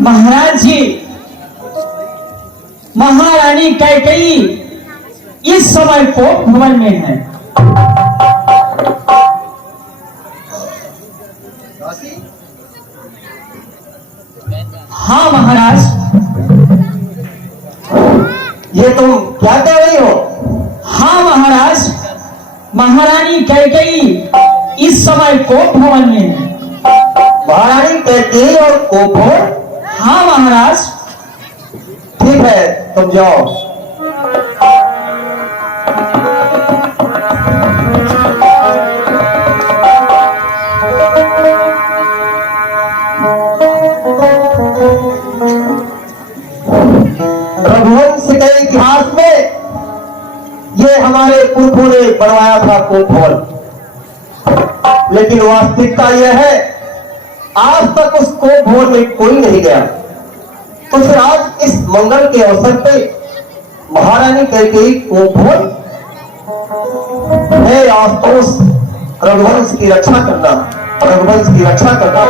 महाराज जी, महारानी कैकेयी इस समय कोप भवन में है। हाँ महाराज। ये तुम क्या कह रही हो? हाँ महाराज, महारानी कैकेयी इस समय कोप भवन में है। महारानी कैकेयी और कोप भवन? हाँ महाराज। ठीक है, तुम जाओ। रघुवंश के इतिहास में ये हमारे पुरखों ने बनवाया था कोप भवन, लेकिन वास्तविकता यह है आज तक उस कोप भवन में कोई नहीं गया। तो फिर आज इस मंगल के अवसर पे महारानी कैकेयी कोप भवन है। आशुतोष, रघुवंश की रक्षा करना, रघुवंश की रक्षा करना।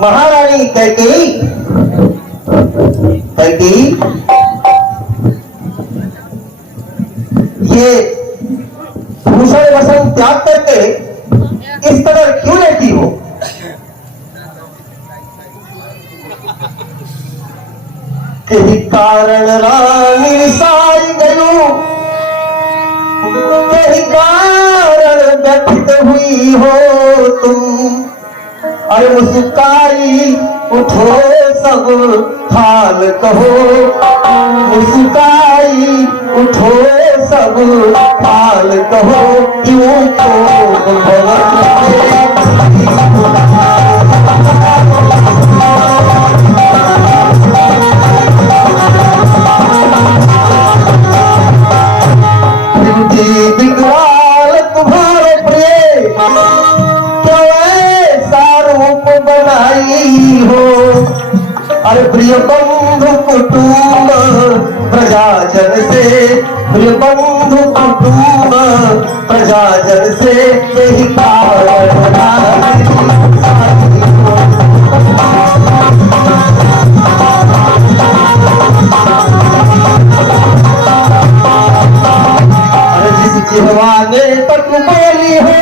महारानी कैकेयी, कैकेयी ये भूषण वसन त्याग करके इस तरह क्यों रहती हो? कहीं कारण रानी साई गयो, कहीं कारण व्यथित हुई हो तुम। अरे मुस्काई उठो सब हाल कहो, मुस्काई उठो सब हाल कहो, क्यों तो भवन विकराल तुम्हारे प्रिय क्यों ऐसा रूप बनाई हो। अरे प्रिय बंधु कुटुंब प्रजाजन से, प्रिय बंधु कुटुंब प्रजाजन से यही कारण जिहवा ने तक बोली हो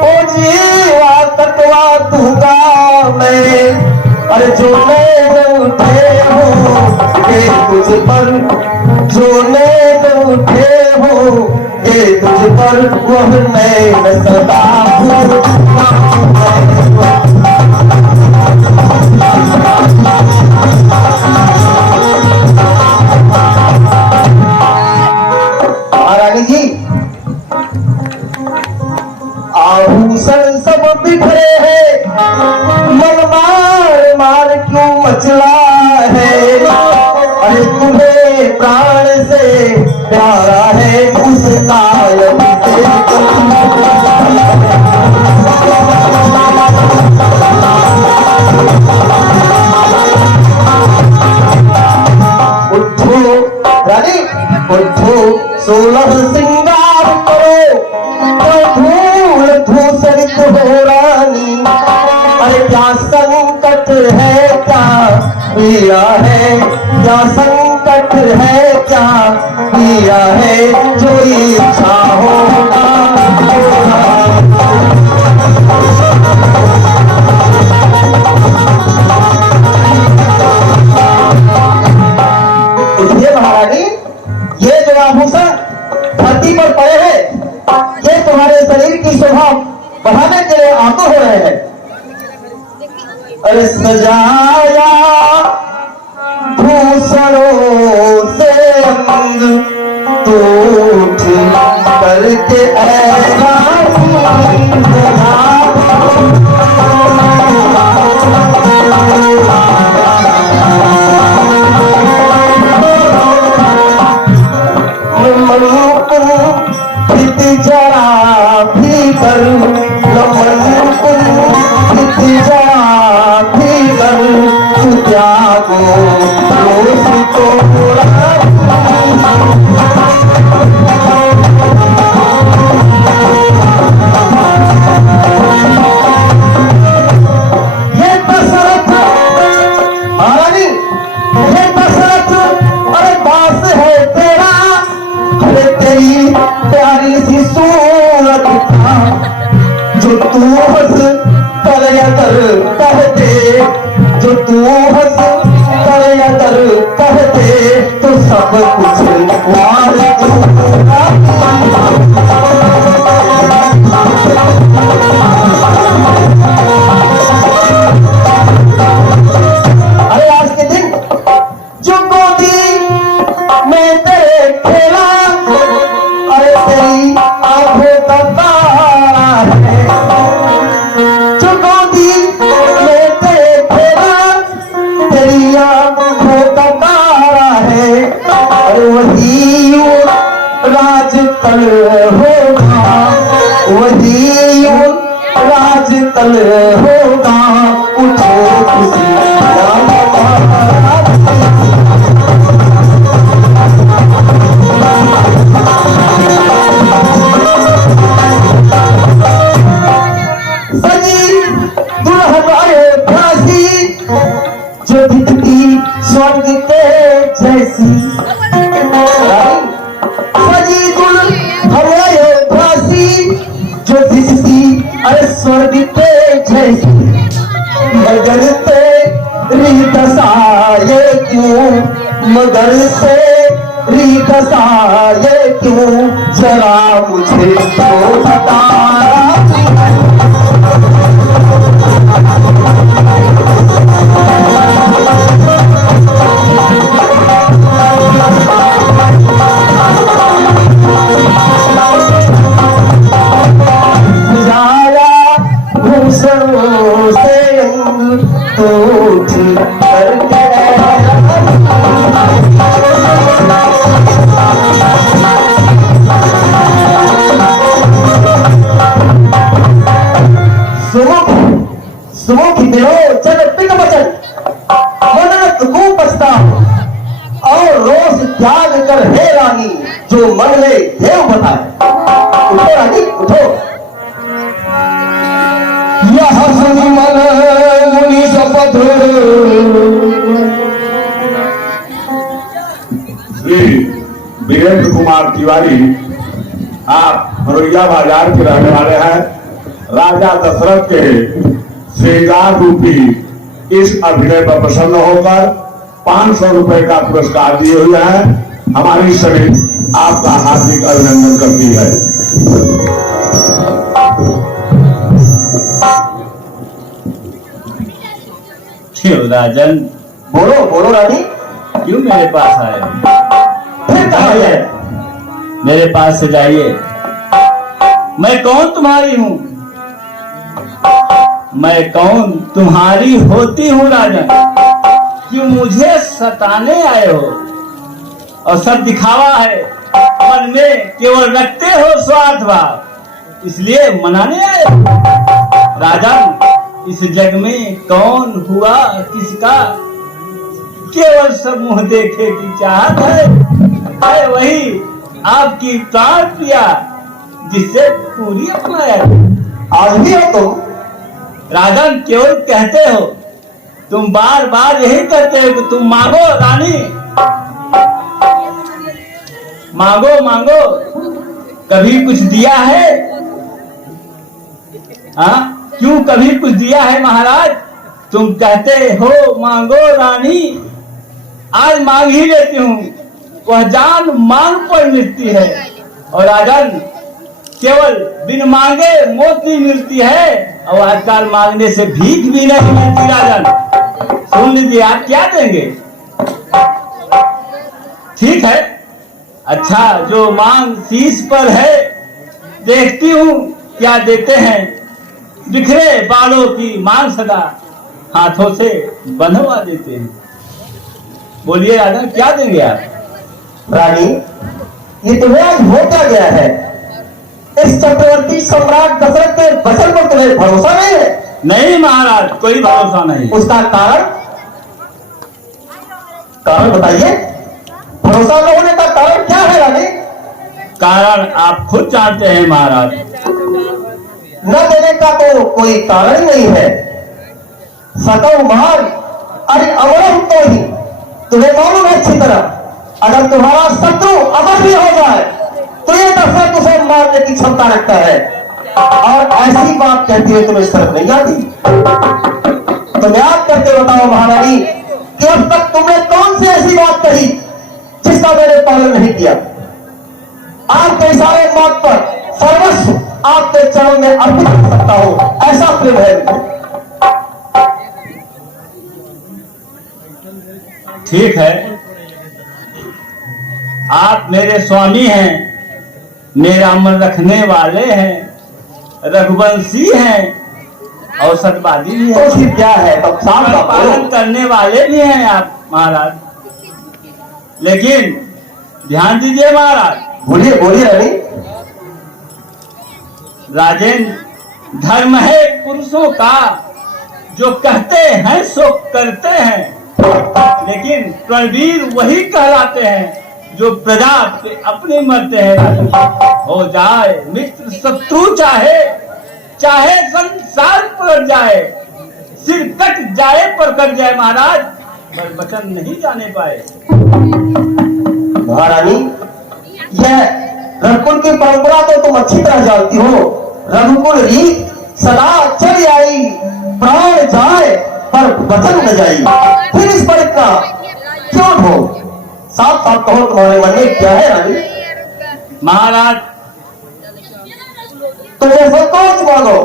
ओ जीवा तकवा दूंगा मैं। अरे जो मैं उठे हो ये तुझ पर, जो मैं उठे हो ये तुझ पर, वह मैं सदा महारानी जी, आभूषण सब बिखरे हैं, मन मार मार क्यों मचला है। अरे तुम्हें प्राण से प्यारा है उस कायम से। उठो रानी उठो, 16 सिंगार करो, धूल धूसरित हो रानी। अरे क्या संकट है क्या पिया है, क्या संकट है क्या पिया है, जो इच्छा होगा उठिए महारानी। ये जो आभूषण धरती पर पड़े हैं ये तुम्हारे शरीर की शोभा बढ़ाने के लिए आतुर हो रहे हैं। अरे सजाया भूषणों से अंग, टूट करके ऐसा जरा भीतर नमन जरा भीतर, त्यागो रोष को ये दशरथ महारानी, ये दशरथ अरे दास है तेरा। अरे तेरी प्यारी सी सूरत था, जो तू हंस कर कहते, जो तू हंस कर कहते, तो सब कुछ मार दूंगा। अरे आज के दिन जो गोदी में तेरे खेला, अरे तेरी आंखों का तारा है, जो गोदी में तेरे खेला, तेरी आंखों का तारा है। और वही राज कल होगा, वही राज कल होगा। उठो खुशी सजी दुल्हन अयोध्या सी, जो दिखती स्वर्ग के जैसी। सजी दुल्हन अयोध्या सी, जो दिखती अरे स्वर्ग के जैसी। मगर तेरी दशा ये क्यों, मगर तेरी दशा ये क्यों, जरा मुझे तो बता। भूषणों से अंग टूट करके सुमुख दिलो चल पिक वचन, मनत को पछता और रोष त्याग कर हे रानी, जो मन में देव बताए। उठो रानी उठो। यह सुनि मन मुनि शपथ, श्री वीरेंद्र कुमार तिवारी आप बरौइया बाजार के रहने वाले हैं। राजा दशरथ के श्रृंगार रूपी इस अभिनय पर प्रसन्न होकर 500 रुपए का पुरस्कार दिए हुए हैं। हमारी समिति आपका हार्दिक अभिनंदन करती है। क्यों राजन, बोलो बोलो रानी, क्यों मेरे पास आए? फिर कहा है? मेरे पास से जाइए। मैं कौन तुम्हारी हूं? मैं कौन तुम्हारी होती हूं राजन? क्यों मुझे सताने आए हो? और सब दिखावा है, मन में केवल रखते हो स्वार्थ भाव, इसलिए मनाने आए हो? राजन, इस जग में कौन हुआ किसका? केवल सब मुंह देखे की चाहत है वही आपकी प्राण प्रिया, जिससे पूरी अपनाया। आज भी हो तुम? राजन, केवल कहते हो, तुम बार बार यही कहते हो कि तुम मांगो रानी, मांगो मांगो। कभी कुछ दिया है? हाँ, क्यों कभी कुछ दिया है महाराज? तुम कहते हो मांगो रानी, आज मांग ही लेती हूँ। वह जान मांग पर मिलती है, और राजन केवल बिन मांगे मोती मिलती है, और आजकल मांगने से भीख भी नहीं मिलती। राजन सुन लीजिए, आप क्या देंगे? ठीक है, अच्छा, जो मांग शीश पर है, देखती हूँ क्या देते हैं। बिखरे बालों की मांग सदा हाथों से बंधवा देते हैं। बोलिए राजा, क्या देंगे आप? रानी, ये तुम्हें आज हो क्या गया है? इस चक्रवर्ती सम्राट दशरथ के वचन पर तुम्हें भरोसा नहीं है? नहीं महाराज, कोई भरोसा नहीं। उसका कारण? कारण बताइए। भरोसा न होने का कारण क्या है रानी? कारण आप खुद जानते हैं महाराज। न देने का तो कोई कारण ही नहीं है। सकल महान, अरे अमर तो ही तुम्हें मालूम है अच्छी तरह, अगर तुम्हारा शत्रु अमर भी हो जाए तो ये दशरथ उसे मारने की क्षमता रखता है, और ऐसी बात कहती है तुम्हें शर्म नहीं आती? तुम याद करके बताओ महारानी कि अब तक तुमने कौन सी ऐसी बात कही जिसका मैंने पालन नहीं किया? आपके सारे मौत पर सर्वस्व आपके चरणों में अर्पित कर सकता हूं, ऐसा प्रेम है। ठीक है, आप मेरे स्वामी हैं, मेरा मन रखने वाले हैं, रघुवंशी हैं, और सतवादी भी तो हैं। फिर क्या है? तब साफ का साफ पालन बोलो। करने वाले भी हैं आप महाराज। लेकिन ध्यान दीजिए महाराज, बोलिए बोलिए रानी। राजेंद्र, धर्म है पुरुषों का, जो कहते हैं सो करते हैं, लेकिन प्रणवीर वही कहलाते हैं जो प्रजा पे अपने मरते हैं। हो जाए मित्र शत्रु, चाहे चाहे संसार पलट जाए, सिर कट जाए पर कट जाए महाराज, पर वचन नहीं जाने पाए। महारानी, यह रघुकुल की परंपरा तो तुम अच्छी तरह जानती हो। रघुकुल रीत सदा चली आई, प्राण जाए पर वचन न जाई। फिर इस पर इतना क्यों हो? साफ साफ कहो, तुम्हारे मन में क्या है रानी? महाराज, तुम ऐसा कौन मानो?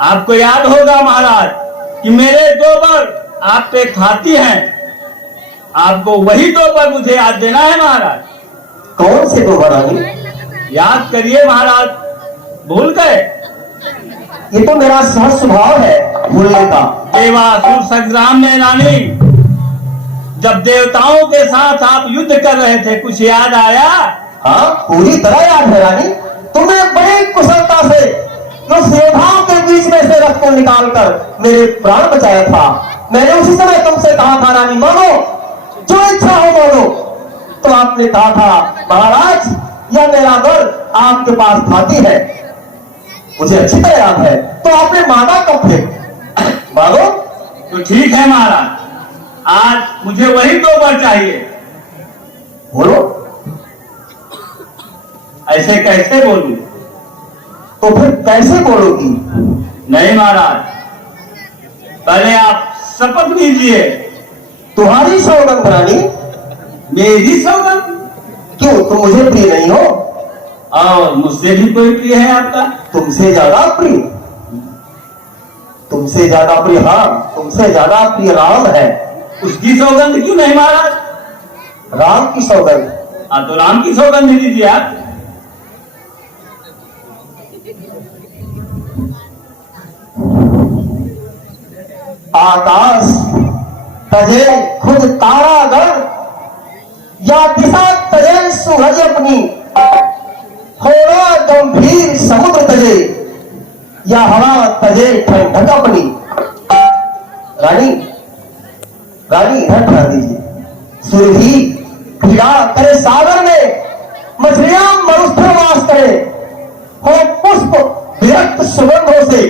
आपको याद होगा महाराज कि मेरे दो बर आप पे खाती हैं, आपको वही दो बर मुझे याद देना है महाराज। कौन से दो रानी? याद करिए महाराज, भूल गए? ये तो मेरा सहज स्वभाव है भूलने का। देवासुर संग्राम में रानी, जब देवताओं के साथ आप युद्ध कर रहे थे, कुछ याद आया? हाँ, पूरी तरह याद है रानी। तुमने बड़ी कुशलता से उस योद्धाओं के बीच में से रथ को निकालकर मेरे प्राण बचाया था। मैंने उसी समय तुमसे कहा था रानी, मानो जो इच्छा हो मानो। तो आपने कहा था, महाराज यह मेरा वर आपके पास खाती है। मुझे अच्छी तरह याद है। तो आपने मांगा कब थे? मांगो। तो ठीक है महाराज, आज मुझे वही दो बर चाहिए। बोलो। ऐसे कैसे बोलूं? तो फिर कैसे बोलोगी? नहीं महाराज, पहले आप शपथ लीजिए। तुम्हारी सौगंध रानी। मेरी सौगंध? क्यों, तुम मुझे प्रिय नहीं हो? और मुझसे भी कोई प्रिय है आपका? तुमसे ज्यादा प्रिय? तुमसे ज्यादा प्रिय? हाँ, तुमसे ज्यादा प्रिय राम है। उसकी सौगंध क्यों नहीं महाराज? राम की सौगंध? हाँ, तो राम की सौगंध लीजिए आप। आकाश तजे खुद तारागण, या दिशा तजे सूरज अपनी, होड़ा गंभीर समुद्र तजे, या हवा तजे ठंडक अपनी। रानी, रानी इधर ठहर दीजिए। सुरभि क्रीड़ा करे सागर में, मछलियां मरुस्थल वास करे, हो पुष्प विरक्त सुगंधों से,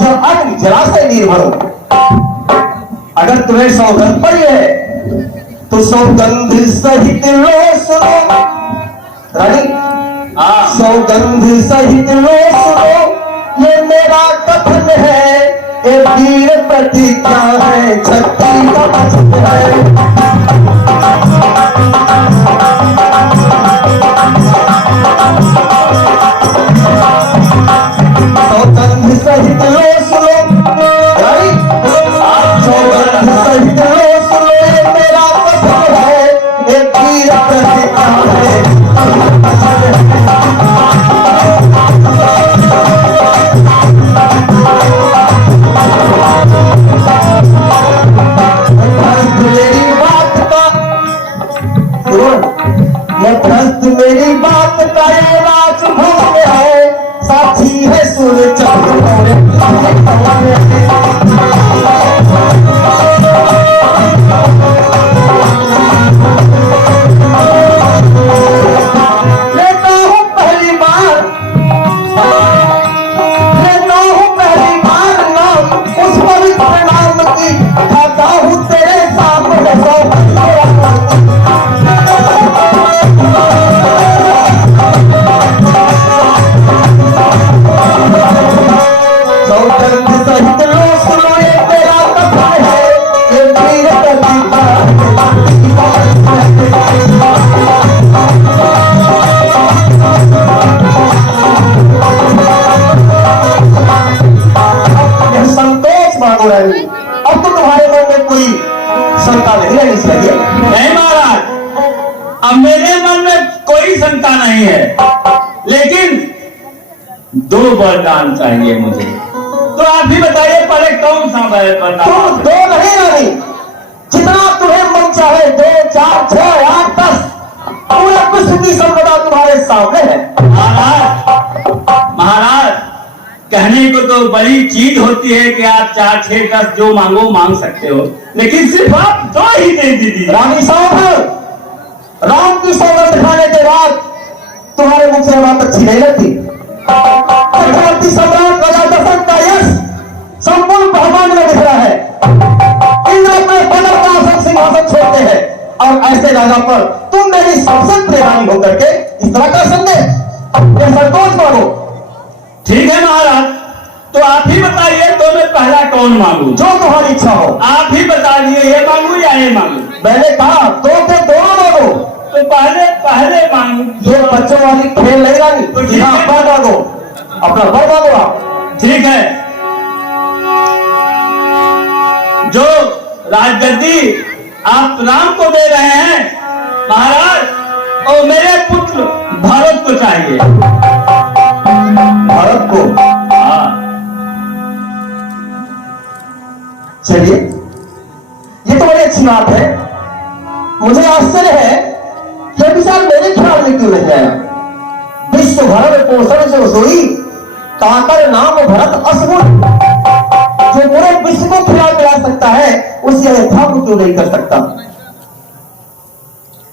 जब अग्नि जलाशय निर्भर हो। अगर तुम्हें सौगंध पड़ी है तो सौगंध सहित लो सुनो। रानी, सौगंध सहित लो सुनो, ये मेरा कथन है, ये वीर प्रतिज्ञा है, छत्ती का वचन है। सौगंध सहित लो सुनो। रानी, सौगंध सहित लो सुनो, ये मेरा कथन है, ये वीर प्रतिज्ञा है। भ्रष्ट मेरी बात का ये राजभवन है, साक्षी है सूर्य चंद्र। लेता हूँ पहली बार, लेता हूँ पहली बार नाम उस पवित्र नाम की, खाता हूँ तेरे सामने सौगंध सहित लो सुनो, ये मेरा कथन है, ये वीर प्रतिज्ञा है। संतोष मांगो रानी, अब तो तुम्हारे मन में कोई शंका नहीं रहनी चाहिए। नहीं महाराज, अब मेरे मन में कोई शंका नहीं है, लेकिन 2 वरदान चाहिए मुझे। तो आप भी बताइए पहले कौन सा वरदान? तुम 2 नहीं रानी, जितना तुम्हें मन चाहे, 2, 4, 6, 8, 10, पूरे विश्व की संपदा तुम्हारे सामने है। महाराज, कहने को तो बड़ी चीज होती है कि आप 4, 6, 10 जो मांगो मांग सकते हो, लेकिन सिर्फ आप 2 ही दे दीजिए। रानी साहब, राम की सौगंध खाने के बाद तुम्हारे मुख से बात अच्छी नहीं लगती। चक्रवर्ती सम्राट राजा दशरथ का यश संपूर्ण ब्रह्मांड में दिख रहा है। इंद्र अपने पदर का आसन सिंहासन छोड़ते हैं, और ऐसे राजा पर तुम मेरी सबसे प्रिय रानी होकर के इस तरह का संदेह, ये संतोष मानो। ठीक है महाराज, तो आप ही बताइए, तो मैं पहला कौन मांगू? जो तुम्हारी इच्छा हो। आप ही बता दिए, ये मांगू या ये मांगू? मैंने कहा 2 के 2 मांगो। तो पहले मांगू। ये बच्चों वाली खेल नहीं रानी, तो ठीक है। बर मांगो, अपना बर मांगो आप। ठीक है, जो राजगद्दी आप राम को दे रहे हैं महाराज, और मेरे पुत्र भरत को चाहिए। भारत को? हाँ। चलिए, ये तो बड़ी अच्छी बात है। मुझे आश्चर्य है कि विचार मेरे ख्याल में क्यों नहीं आया। विश्व भर पोषण से सोई, ताकर नाम भरत असगुण। जो पूरे विश्व को खिला पिला सकता है, उस अयोध्या को क्यों नहीं कर सकता?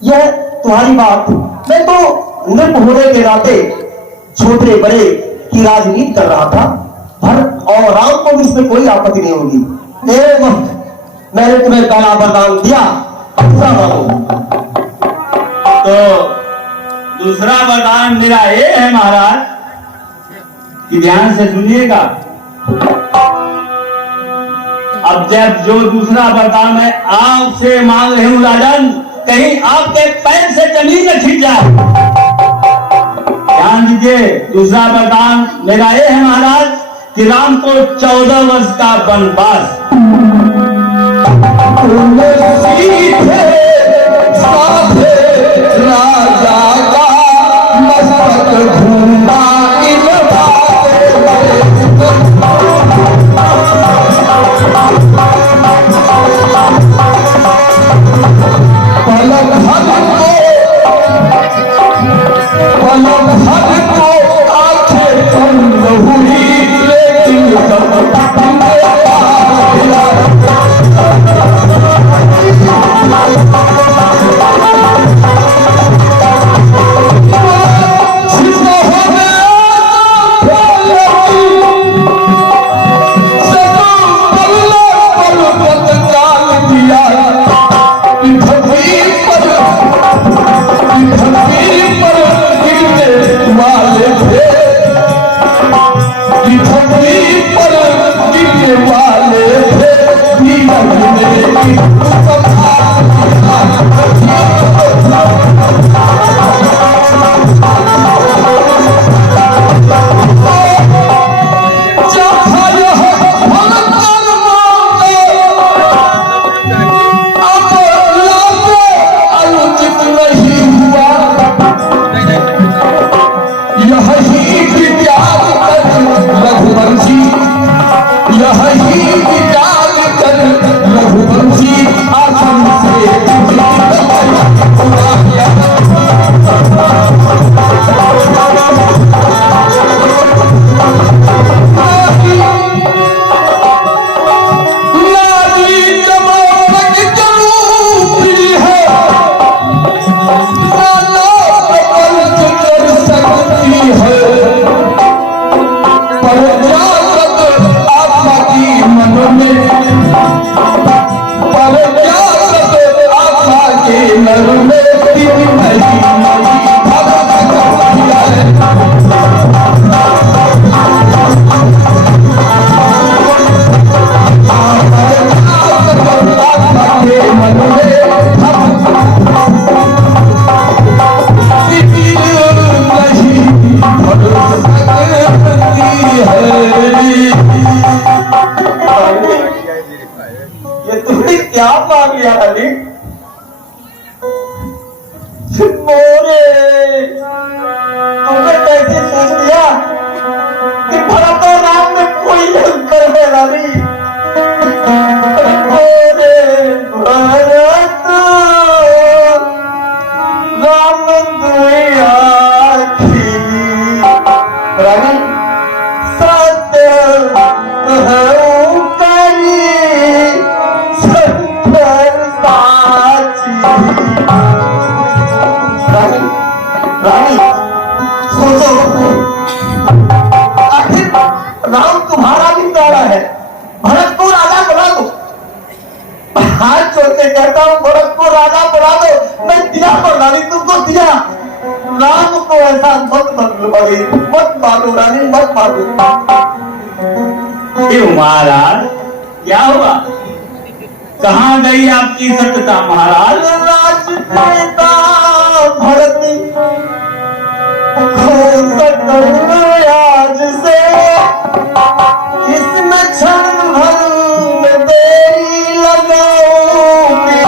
यह तुम्हारी बात, मैं तो नृप होने के नाते छोटे बड़े की राजनीति कर रहा था। भरत और राम को भी इसमें कोई आपत्ति नहीं होगी। मैंने तुम्हें पहला वरदान दिया, दूसरा मांगो। तो दूसरा वरदान मेरा ये है महाराज कि ध्यान से सुनिएगा। अब जब जो दूसरा वरदान मैं आपसे मांग रही हूं राजन, कहीं आपके पैर से जमीन न छिप जाए। ध्यान दीजिए, दूसरा वरदान मेरा ये है महाराज कि राम को 14 वर्ष का वनवास। राजा का मस्तक घूमा इन पलक भर को आंखें बंद हुई, लेकिन क्या मांग लिया अली मोरे? तुमने कैसे सोच लिया कि भरत और राम में कोई अंतर है अली? मोरे भरत राम दुनिया की रानी सत्य राम तुम्हारा भी प्यारा है, भरत को राजा बना दो। हाथ जोड़ के कहता हूँ भरत को राजा बना दो। मैं दिया पर रानी तुमको दिया, राम को ऐसा मत मानो रानी, मत मानो। क्यों महाराज, क्या हुआ? कहाँ गई आपकी सत्यता महाराज? राजनेता भरत आज से इसमें क्षण भर में देरी लगाऊंगी।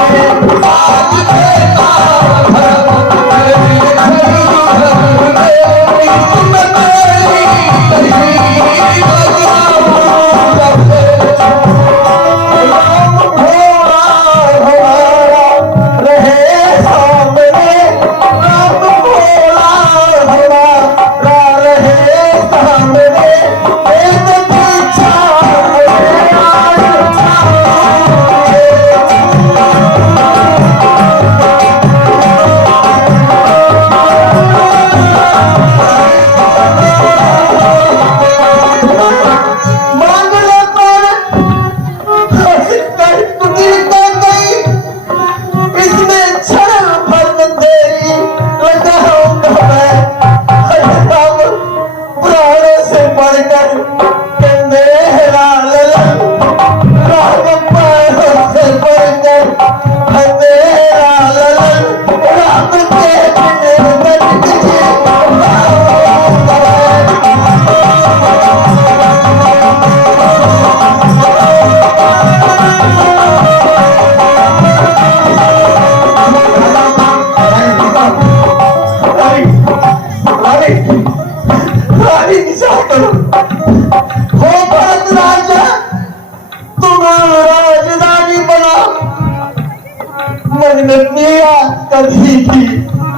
दी थी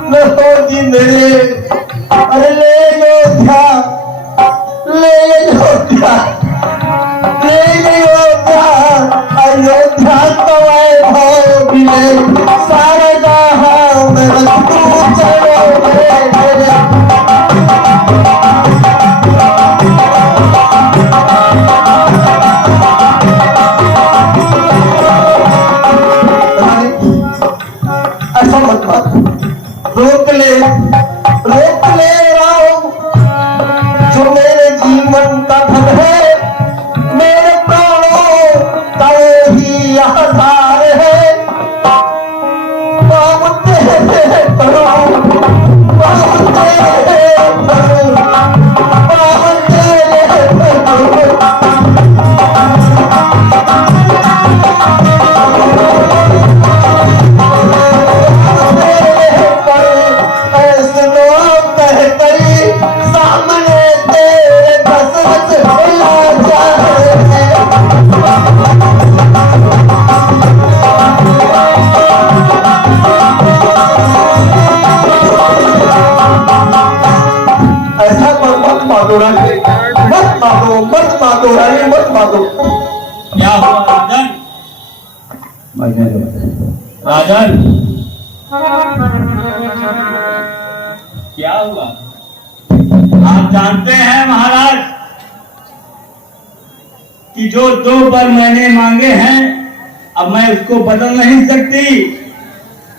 न होगी मेरे। अरे ले अयोध्या, ले अयोध्या, ले अयोध्या, अयोध्या का वैभव मिले सारा जहां में तू चलो मेरे। ऐसा मत बात, रोक ले राम, जो मेरे जीवन का धन है, मेरे प्राणों का ही आधार है। बाबू तेरे करो, बाबू तेरे करो, बाबू तेरे करो। सामने तेरे दशरथ राजा है। ऐसा मत मांगो रानी, मत मांगो, मत मांगो रानी, मत मांगो। क्या हुआ राजन? राजन क्या हुआ? आप जानते हैं महाराज कि जो 2 बर मैंने मांगे हैं अब मैं उसको बदल नहीं सकती।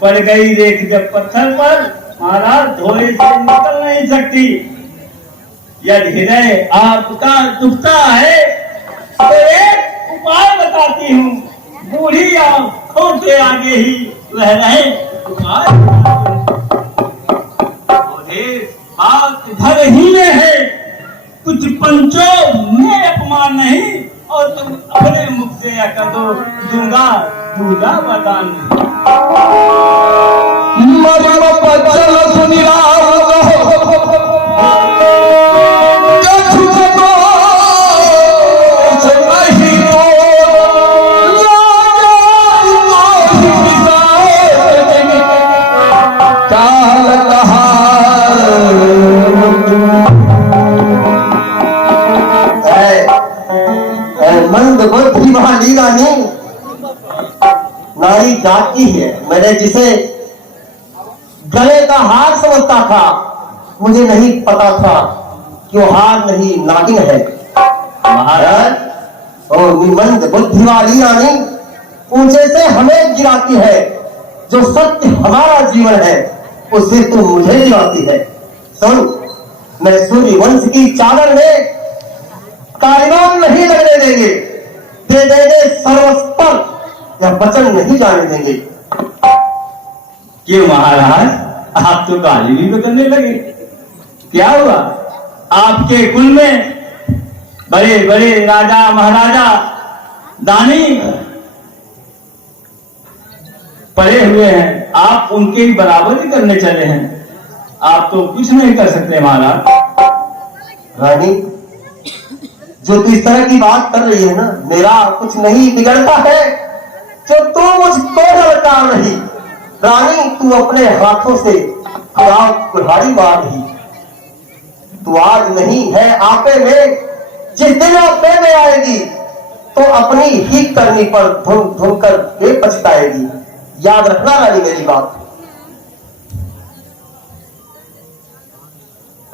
पड़ गई रेख जब पत्थर पर महाराज धोए से निकल नहीं सकती। यदि हृदय आपका दुखता है तो एक उपाय बताती हूँ। बूढ़ी आंखों के आगे ही रह रहे उपाय बात इधर ही में है। कुछ पंचों में अपमान नहीं और तुम अपने मुख से या कर दो दूंगा दूंगा वरदान। मंदबुद्धि वाली रानी, नारी जाती है। मैंने जिसे गले का हार समझता था, मुझे नहीं पता था कि वो हार नहीं नागिन है। महाराज और मंदबुद्धि वाली रानी ऊंचे से हमें गिराती है। जो सत्य हमारा जीवन है उससे तो मुझे गिराती है। सुन, मैं सूर्य वंश की चादर में कालिमान नहीं लगने देंगे। दे देंगे सर्वस्पर या वचन नहीं जाने देंगे। क्यों महाराज, आप तो गाली भी बदलने लगे? क्या हुआ? आपके कुल में बड़े बड़े राजा महाराजा दानी पड़े हुए हैं, आप उनके बराबर ही करने चले हैं। आप तो कुछ नहीं कर सकते महाराज। रानी, जो तू इस तरह की बात कर रही है ना, मेरा कुछ नहीं बिगड़ता है जो तू मुझको डरता नहीं। रानी, तू अपने हाथों से कुल्हाड़ी मार रही। तू आज नहीं है आपे में, जिस दिन आपे में आएगी तो अपनी ही करनी पर धुन धुन कर के पछताएगी। याद रखना रानी मेरी बात।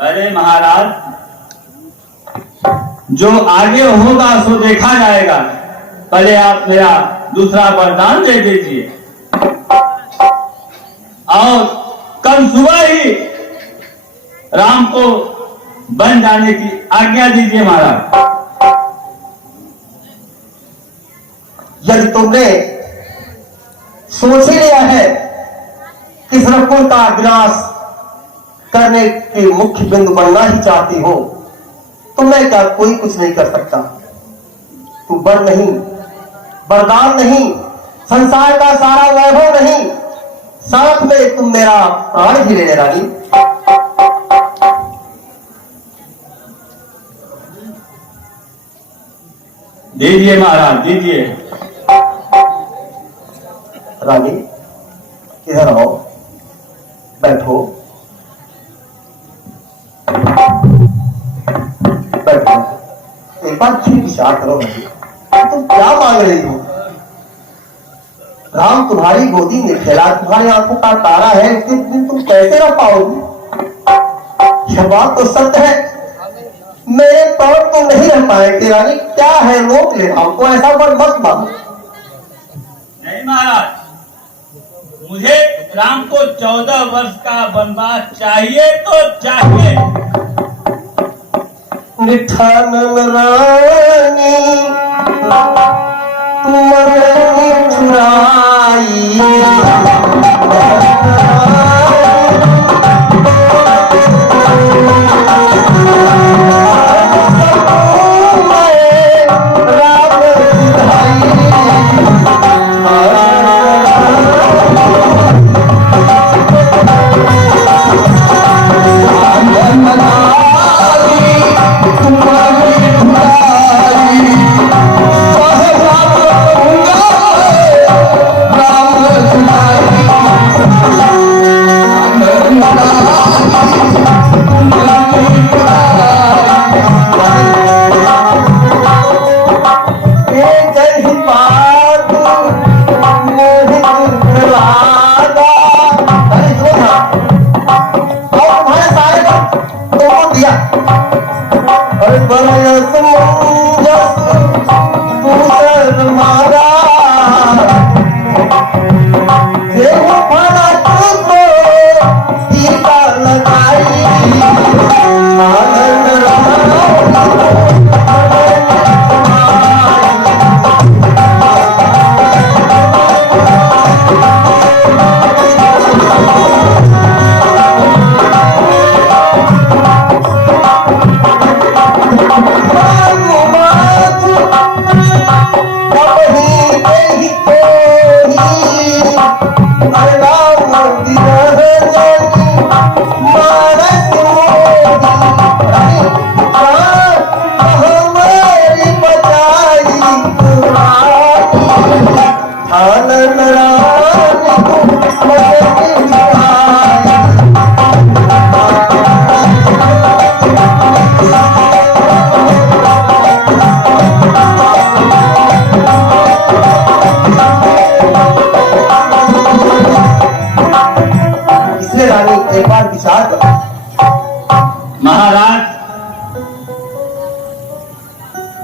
अरे महाराज, जो आगे होगा सो देखा जाएगा। पहले आप मेरा दूसरा वरदान दे दीजिए और कल सुबह ही राम को बन जाने की आज्ञा दीजिए महाराज। यदि तुमने सोच ही लिया है कि इस रकुल का विनाश करने के मुख्य बिंदु बनना ही चाहती हो तो मैं क्या कोई कुछ नहीं कर सकता। तू बर नहीं, वरदान नहीं, संसार का सारा वैभव नहीं, साथ में तुम मेरा प्राण भी ले ले रानी। दीजिए महाराज, दीजिए। रानी, इधर आओ। एक बार फिर विचार करो रानी, तुम क्या मांग रही हो? राम तुम्हारी गोदी में खेला, तुम्हारी आंखों का तारा है, उस दिन तुम कैसे रह पाओगी? यह बात तो सत्य है, मेरे तौर तो नहीं रह पाएंगे रानी। क्या है, रोक ले हमको, ऐसा पर मत मांगो। नहीं महाराज, मुझे राम को 14 वर्ष का वनवास चाहिए तो चाहिए। निठान रानी तुम्हारी चुराई, महाराज,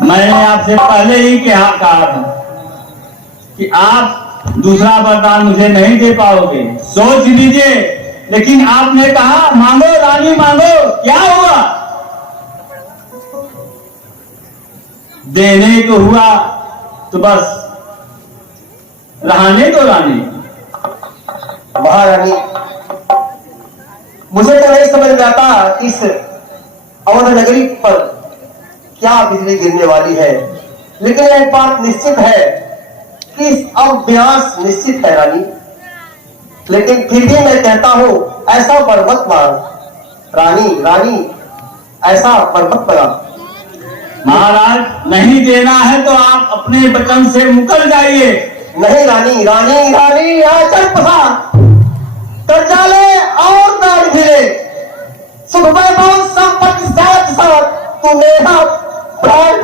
मैंने आपसे पहले ही कहा था कि आप दूसरा वरदान मुझे नहीं दे पाओगे, सोच लीजिए। लेकिन आपने कहा मांगो रानी मांगो, क्या हुआ? देने को हुआ तो बस रहने दो रानी। महारानी, मुझे तो नहीं समझ में आता इस अवध नगरी पर क्या बिजली गिरने वाली है, लेकिन एक बात निश्चित है कि अब विनाश निश्चित है रानी। लेकिन फिर भी मैं कहता हूं, ऐसा वर मत मांग रानी, रानी ऐसा वर मत मांगा। महाराज, नहीं देना है तो आप अपने वचन से मुकर जाइए। नहीं रानी, रानी रानी यहाँ चल पसा, कर्जा ले और दाढ़ भिले, सुख वैभव संपत्ति साथ साथ तू मेरा प्राण